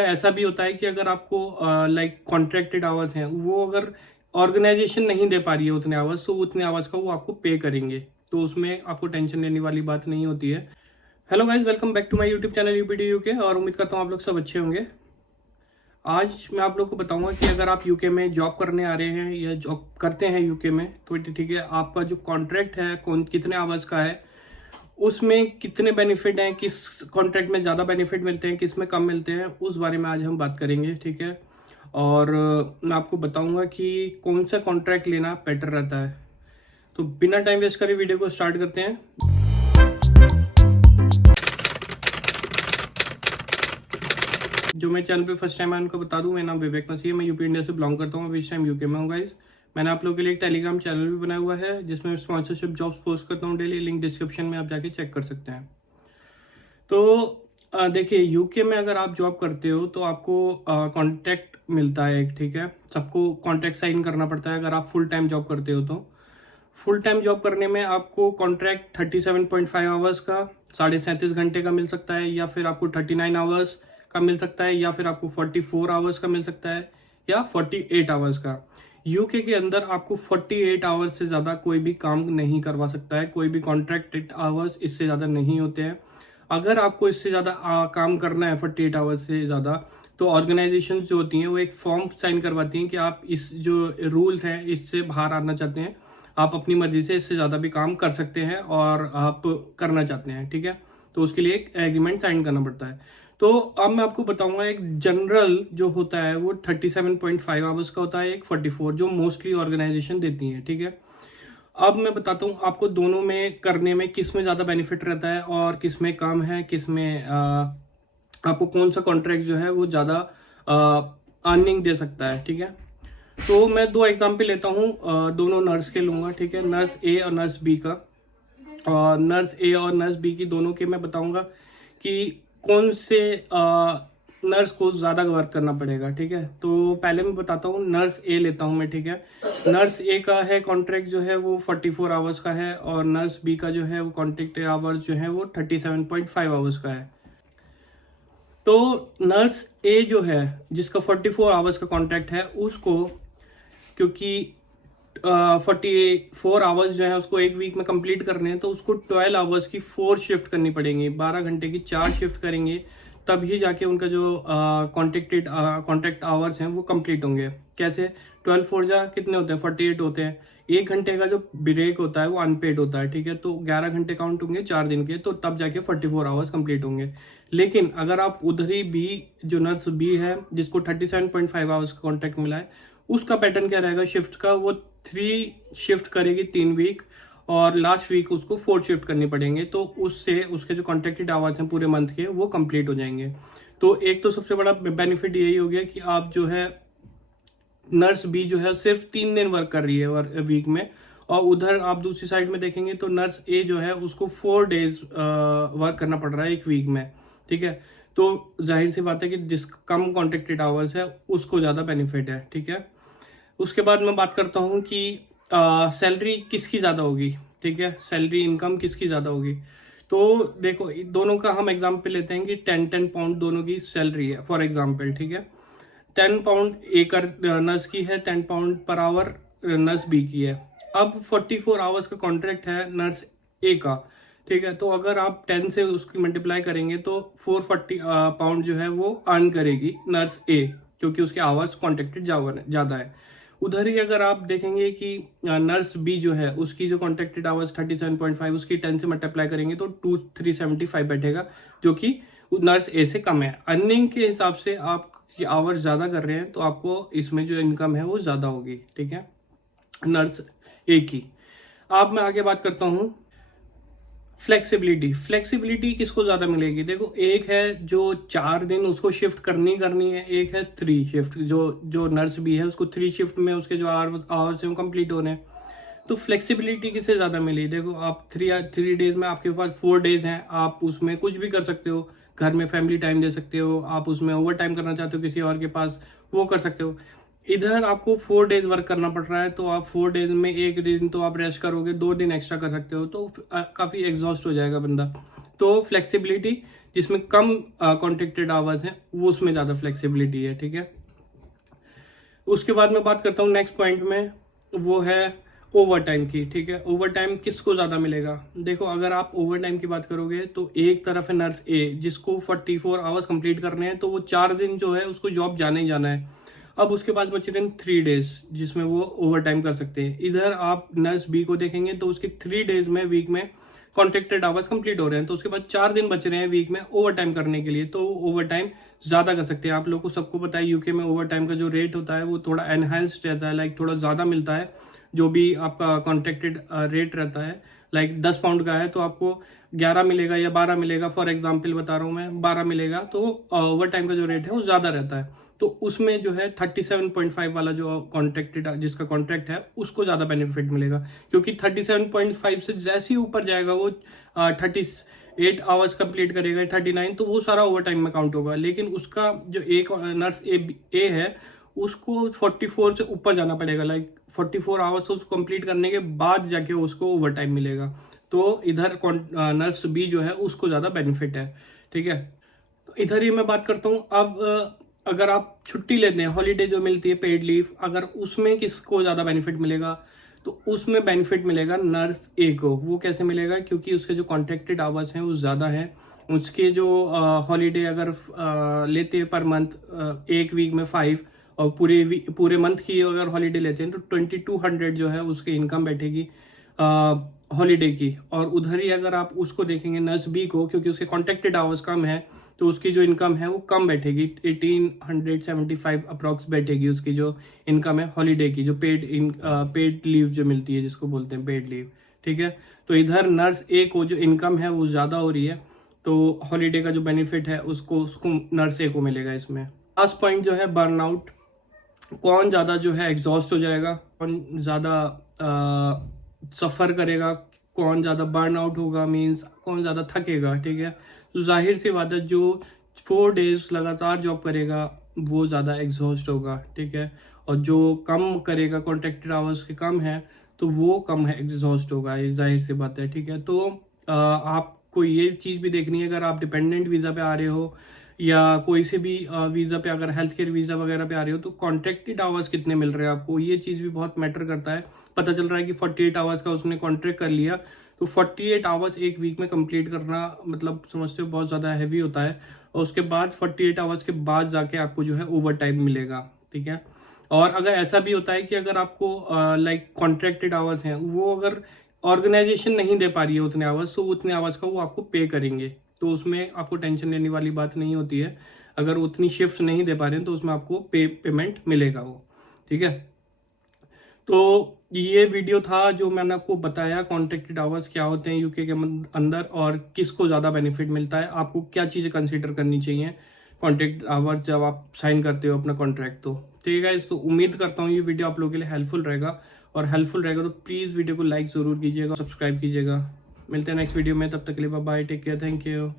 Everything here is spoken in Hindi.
ऐसा भी होता है कि अगर आपको लाइक कॉन्ट्रैक्टेड आवर्स हैं, वो अगर ऑर्गेनाइजेशन नहीं दे पा रही है उतने आवर्स, तो उतने आवर्स का वो आपको पे करेंगे, तो उसमें आपको टेंशन लेने वाली बात नहीं होती है। Hello guys, welcome back to my YouTube channel UPD UK, और उम्मीद करता हूँ आप लोग सब अच्छे होंगे। आज मैं आप लोग को बताऊंगा कि अगर आप यूके में जॉब करने आ रहे हैं या जॉब करते हैं यूके में, तो ठीक है, आपका जो कॉन्ट्रैक्ट है कौन कितने आवर्स का है, उसमें कितने बेनिफिट हैं, किस कॉन्ट्रैक्ट में ज़्यादा बेनिफिट मिलते हैं, किस में कम मिलते हैं, उस बारे में आज हम बात करेंगे। ठीक है, और मैं आपको बताऊंगा कि कौन सा कॉन्ट्रैक्ट लेना बेटर रहता है। तो बिना टाइम वेस्ट करे वीडियो को स्टार्ट करते हैं। जो मेरे चैनल पे फर्स्ट टाइम है उनको बता दूं, मेरा नाम विवेक मसीह है, मैं यूपी इंडिया से बिलोंग करता हूँ, अभी इस टाइम यूके में हूँ गाइज। मैंने आप लोगों के लिए एक टेलीग्राम चैनल भी बनाया हुआ है जिसमें स्पॉन्सरशिप जॉब्स पोस्ट करता हूँ डेली, लिंक डिस्क्रिप्शन में आप जाके चेक कर सकते हैं। तो देखिए, यूके में अगर आप जॉब करते हो तो आपको कॉन्ट्रैक्ट मिलता है एक, ठीक है, सबको कॉन्ट्रैक्ट साइन करना पड़ता है। अगर आप फुल टाइम जॉब करते हो तो फुल टाइम जॉब करने में आपको कॉन्ट्रैक्ट 37.5 आवर्स का 37.5 घंटे का मिल सकता है, या फिर आपको 39 आवर्स का मिल सकता है, या फिर आपको 44 आवर्स का मिल सकता है, या 48 आवर्स का। यूके के अंदर आपको 48 आवर्स से ज़्यादा कोई भी काम नहीं करवा सकता है, कोई भी कॉन्ट्रैक्टेड आवर्स इससे ज़्यादा नहीं होते हैं। अगर आपको इससे ज़्यादा काम करना है 48 आवर्स से ज़्यादा, तो ऑर्गेनाइजेशन जो होती हैं वो एक फॉर्म साइन करवाती हैं कि आप इस जो रूल्स हैं इससे बाहर आना चाहते हैं, आप अपनी मर्जी से इससे ज़्यादा भी काम कर सकते हैं और आप करना चाहते हैं। ठीक है, तो उसके लिए एक एग्रीमेंट साइन करना पड़ता है। तो अब मैं आपको बताऊंगा, एक जनरल जो होता है वो 37.5 आवर्स का होता है, एक 44 जो मोस्टली ऑर्गेनाइजेशन देती हैं। ठीक है, अब मैं बताता हूँ आपको दोनों में करने में किस में ज़्यादा बेनिफिट रहता है और किस में कम है, किस में आपको कौन सा कॉन्ट्रैक्ट जो है वो ज़्यादा अर्निंग दे सकता है। ठीक है, तो मैं दो एग्जाम्पल लेता हूँ, दोनों नर्स के लूँगा। ठीक है, नर्स ए और नर्स बी का, और नर्स ए और नर्स बी की दोनों के मैं बताऊँगा कि कौन से नर्स को ज़्यादा वर्क करना पड़ेगा। ठीक है, तो पहले मैं बताता हूँ, नर्स ए लेता हूँ मैं। ठीक है, नर्स ए का है कॉन्ट्रैक्ट जो है वो 44 आवर्स का है, और नर्स बी का जो है वो कॉन्ट्रैक्ट आवर्स जो है वो 37.5 आवर्स का है। तो नर्स ए जो है जिसका 44 आवर्स का कॉन्ट्रैक्ट है, उसको क्योंकि 44 आवर्स जो है उसको एक वीक में कंप्लीट करने हैं, तो उसको 12 आवर्स की 4 शिफ्ट करनी पड़ेंगी, 12 घंटे की 4 शिफ्ट करेंगे, तभी जाके उनका जो कॉन्ट्रैक्ट आवर्स हैं वो कंप्लीट होंगे। कैसे? 12 4 जा कितने होते हैं? 48 होते हैं। एक घंटे का जो ब्रेक होता है वो अनपेड होता है। ठीक है, तो 11 घंटे काउंट होंगे 4 दिन के, तो तब जाके 44 आवर्स कंप्लीट होंगे। लेकिन अगर आप उधर ही बी, जो नर्स बी है जिसको 37.5 आवर्स का कॉन्ट्रैक्ट मिला है, उसका पैटर्न क्या रहेगा शिफ्ट का? वो 3 शिफ्ट करेगी 3 वीक, और लास्ट वीक उसको 4 शिफ्ट करनी पड़ेंगे, तो उससे उसके जो कॉन्ट्रैक्टेड आवर्स हैं पूरे मंथ के वो कंप्लीट हो जाएंगे। तो एक तो सबसे बड़ा बेनिफिट यही हो गया कि आप जो है नर्स बी जो है सिर्फ 3 दिन वर्क कर रही है वीक में, और उधर आप दूसरी साइड में देखेंगे तो नर्स ए जो है उसको 4 डेज वर्क करना पड़ रहा है एक वीक में। ठीक है, तो जाहिर सी बात है कि जिस कम कॉन्ट्रैक्टेड आवर्स है उसको ज़्यादा बेनिफिट है। ठीक है, उसके बाद मैं बात करता हूँ कि सैलरी किसकी ज़्यादा होगी। ठीक है, सैलरी इनकम किसकी ज़्यादा होगी। तो देखो, दोनों का हम एग्जाम्पल लेते हैं कि 10 पाउंड दोनों की सैलरी है फॉर एग्जाम्पल। ठीक है, 10 पाउंड एक नर्स की है, 10 pound per hour nurse B की है। अब 44 आवर्स का कॉन्ट्रैक्ट है नर्स ए का। ठीक है, तो अगर आप 10 से उसकी मल्टीप्लाई करेंगे तो 440 पाउंड जो है वो अर्न करेगी नर्स ए, क्योंकि उसके आवर्स कॉन्ट्रैक्टेड ज़्यादा है। उधर ही अगर आप देखेंगे कि नर्स बी जो है उसकी जो कॉन्ट्रैक्टेड आवर्स 37.5, उसकी 10 से मल्टीप्लाई करेंगे तो 375 बैठेगा, जो कि नर्स ए से कम है। अर्निंग के हिसाब से आप आवर्स ज़्यादा कर रहे हैं तो आपको इसमें जो इनकम है वो ज़्यादा होगी। ठीक है, नर्स ए की। अब मैं आगे बात करता हूँ फ्लेक्सिबिलिटी किसको ज़्यादा मिलेगी। देखो, एक है जो 4 दिन उसको शिफ्ट करनी है, एक है 3 शिफ्ट, जो नर्स भी है उसको 3 शिफ्ट में उसके जो आवर्स हैं वो कंप्लीट होने हैं। तो फ्लेक्सिबिलिटी किससे ज़्यादा मिली? देखो, आप 3 डेज में आपके पास 4 डेज हैं, आप उसमें कुछ भी कर सकते हो, घर में फैमिली टाइम दे सकते हो, आप उसमें ओवर टाइम करना चाहते हो किसी और के पास, वो कर सकते हो। इधर आपको 4 डेज वर्क करना पड़ रहा है, तो आप 4 डेज में एक दिन तो आप रेस्ट करोगे, 2 दिन एक्स्ट्रा कर सकते हो, तो काफ़ी एग्जॉस्ट हो जाएगा बंदा। तो फ्लेक्सिबिलिटी जिसमें कम कॉन्ट्रैक्टेड आवर्स हैं वो उसमें ज़्यादा फ्लेक्सिबिलिटी है, ठीक है। उसके बाद मैं बात करता हूँ नेक्स्ट पॉइंट में, वो है ओवर टाइम की, ठीक है। ओवर टाइम किसको ज़्यादा मिलेगा? देखो, अगर आप ओवर टाइम की बात करोगे तो एक तरफ है नर्स ए जिसको 44 आवर्स कंप्लीट करने हैं, तो वो 4 दिन जो है उसको जॉब जाना ही जाना है। अब उसके पास बचे थे 3 डेज जिसमें वो ओवर टाइम कर सकते हैं। इधर आप नर्स बी को देखेंगे तो उसके 3 डेज में वीक में कॉन्ट्रैक्टेड आवर्स कंप्लीट हो रहे हैं, तो उसके बाद 4 दिन बच रहे हैं वीक में ओवर टाइम करने के लिए, तो ओवर टाइम ज्यादा कर सकते हैं। आप लोगों को सबको पता है यूके में ओवर टाइम का जो रेट होता है वो थोड़ा एनहांस्ड रहता है, लाइक थोड़ा ज्यादा मिलता है। जो भी आपका कॉन्ट्रैक्टेड रेट रहता है, लाइक 10 पाउंड का है तो आपको 11 मिलेगा या 12 मिलेगा, फॉर एग्जाम्पल बता रहा हूँ मैं, 12 मिलेगा, तो ओवर टाइम का जो रेट है वो ज्यादा रहता है। तो उसमें जो है 37.5 वाला जो कॉन्ट्रैक्टेड जिसका कॉन्ट्रैक्ट है उसको ज्यादा बेनिफिट मिलेगा, क्योंकि 37.5 से जैसे ही ऊपर जाएगा वो 38 आवर्स कंप्लीट करेगा, 39, तो वो सारा ओवर टाइम में काउंट होगा। लेकिन उसका जो एक नर्स ए है उसको 44 से ऊपर जाना पड़ेगा, लाइक 44 आवर्स उसको कंप्लीट करने के बाद जाके उसको ओवर टाइम मिलेगा। तो इधर नर्स बी जो है उसको ज्यादा बेनिफिट है, ठीक है। तो इधर ही मैं बात करता हूँ। अब अगर आप छुट्टी लेते हैं, हॉलीडे जो मिलती है पेड लीव, अगर उसमें किसको ज्यादा बेनिफिट मिलेगा? तो उसमें बेनिफिट मिलेगा नर्स ए को। वो कैसे मिलेगा? क्योंकि उसके जो कॉन्ट्रैक्टेड आवर्स हैं वो ज्यादा हैं। उसके जो हॉलीडे अगर लेते हैं पर मंथ, एक वीक में 5, और पूरे मंथ की अगर हॉलीडे लेते हैं तो 2200 जो है उसकी इनकम बैठेगी हॉलीडे की। और उधर ही अगर आप उसको देखेंगे नर्स बी को, क्योंकि उसके कॉन्ट्रैक्टेड आवर्स कम है तो उसकी जो इनकम है वो कम बैठेगी, 1875 अप्रॉक्स बैठेगी उसकी जो इनकम है हॉलीडे की, जो पेड लीव जो मिलती है जिसको बोलते हैं पेड लीव, ठीक है। तो इधर नर्स ए को जो इनकम है वो ज्यादा हो रही है, तो हॉलीडे का जो बेनिफिट है उसको नर्स ए को मिलेगा इसमें। लास्ट पॉइंट जो है बर्नआउट। कौन ज्यादा जो है एग्जॉस्ट हो जाएगा, कौन ज्यादा सफर करेगा, कौन ज्यादा बर्न आउट होगा, मीन्स कौन ज्यादा थकेगा, ठीक है। तो जाहिर सी बात है जो 4 डेज लगातार जॉब करेगा वो ज्यादा एग्जॉस्ट होगा, ठीक है। और जो कम करेगा, कॉन्ट्रैक्टेड आवर्स के कम है, तो वो कम है एग्जॉस्ट होगा, ये जाहिर सी बात है, ठीक है। तो आपको ये चीज भी देखनी है, अगर आप डिपेंडेंट वीजा पे आ रहे हो या कोई से भी वीजा पे, अगर हेल्थ केयर वीजा वगैरह पे आ रहे हो, तो कॉन्ट्रैक्टेड आवर्स कितने मिल रहे हैं आपको, ये चीज भी बहुत मैटर करता है। पता चल रहा है कि 48 आवर्स का उसने कॉन्ट्रैक्ट कर लिया, तो 48 आवर्स एक वीक में कंप्लीट करना, मतलब समझते हो बहुत ज्यादा हैवी होता है। और उसके बाद 48 आवर्स के बाद जाके आपको जो है ओवर टाइम मिलेगा, ठीक है। और अगर ऐसा भी होता है कि अगर आपको लाइक कॉन्ट्रैक्टेड आवर्स हैं, वो अगर ऑर्गेनाइजेशन नहीं दे पा रही है उतने आवर्स, तो उतने आवर्स का वो आपको पे करेंगे, तो उसमें आपको टेंशन लेने वाली बात नहीं होती है। अगर उतनी शिफ्ट नहीं दे पा रहे हैं तो उसमें आपको पेमेंट मिलेगा वो, ठीक है। तो ये वीडियो था जो मैंने आपको बताया कॉन्ट्रैक्टेड आवर्स क्या होते हैं यूके के अंदर और किसको ज़्यादा बेनिफिट मिलता है, आपको क्या चीज़ें कंसीडर करनी चाहिए कॉन्ट्रैक्ट आवर्स जब आप साइन करते हो अपना कॉन्ट्रैक्ट। तो ठीक है, तो उम्मीद करता हूँ ये वीडियो आप लोगों के लिए हेल्पफुल रहेगा, और हेल्पफुल रहेगा तो प्लीज़ वीडियो को लाइक ज़रूर कीजिएगा, सब्सक्राइब कीजिएगा। मिलते हैं नेक्स्ट वीडियो में, तब तक के लिए bye, take care, thank you.